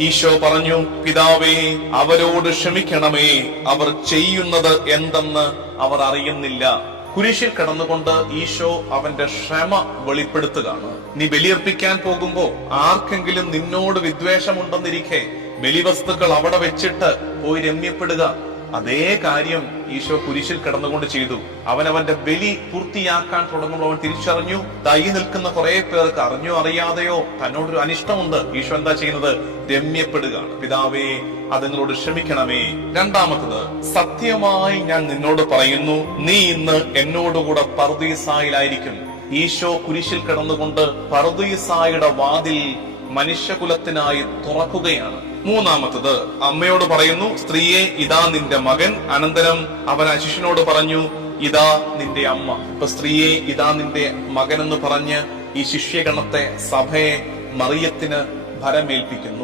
ഈശോ പറഞ്ഞു, പിതാവേ, അവരോട് ക്ഷമിക്കണമേ, അവർ ചെയ്യുന്നത് എന്തെന്ന് അവർ അറിയുന്നില്ല. കുരിശിൽ കിടന്നുകൊണ്ട് ഈശോ അവന്റെ ക്ഷമ വെളിപ്പെടുത്തുകയാണ്. നീ ബലിയർപ്പിക്കാൻ പോകുമ്പോ ആർക്കെങ്കിലും നിന്നോട് വിദ്വേഷമുണ്ടെന്നിരിക്കെ ബലിവസ്തുക്കൾ അവിടെ വെച്ചിട്ട് പോയി രമ്യപ്പെടുക. അതേ കാര്യം ഈശോ കുരിശിൽ കിടന്നുകൊണ്ട് ചെയ്തു. അവനവന്റെ ബലി പൂർത്തിയാക്കാൻ തുടങ്ങുമ്പോൾ അവൻ തിരിച്ചറിഞ്ഞു, തൈ നിൽക്കുന്ന കുറെ പേർക്ക് അറിഞ്ഞോ അറിയാതെയോ തന്നോടൊരു അനിഷ്ടമുണ്ട്. ഈശോ എന്താ ചെയ്യുന്നത്? രമ്യപ്പെടുകയാണ്. പിതാവേ, അത് നിങ്ങളോട് ക്ഷമിക്കണമേ. രണ്ടാമത്തത്, സത്യമായി ഞാൻ നിന്നോട് പറയുന്നു, നീ ഇന്ന് എന്നോടുകൂടെ പർദീസായിലായിരിക്കും. ഈശോ കുരിശിൽ കിടന്നുകൊണ്ട് പർദീസായുടെ വാതിൽ മനുഷ്യകുലത്തിനായി തുറക്കുകയാണ്. മൂന്നാമത്തത്, അമ്മയോട് പറയുന്നു, സ്ത്രീയെ, ഇതാ നിന്റെ മകൻ. അനന്തരം അവൻ ആ ശിഷ്യനോട് പറഞ്ഞു, ഇതാ നിന്റെ അമ്മ. ഇപ്പൊ സ്ത്രീയെ, ഇതാ നിന്റെ മകൻ എന്ന് പറഞ്ഞ് ഈ ശിഷ്യഗണത്തെ, സഭയെ മറിയത്തിന് ഭരമേൽപ്പിക്കുന്നു.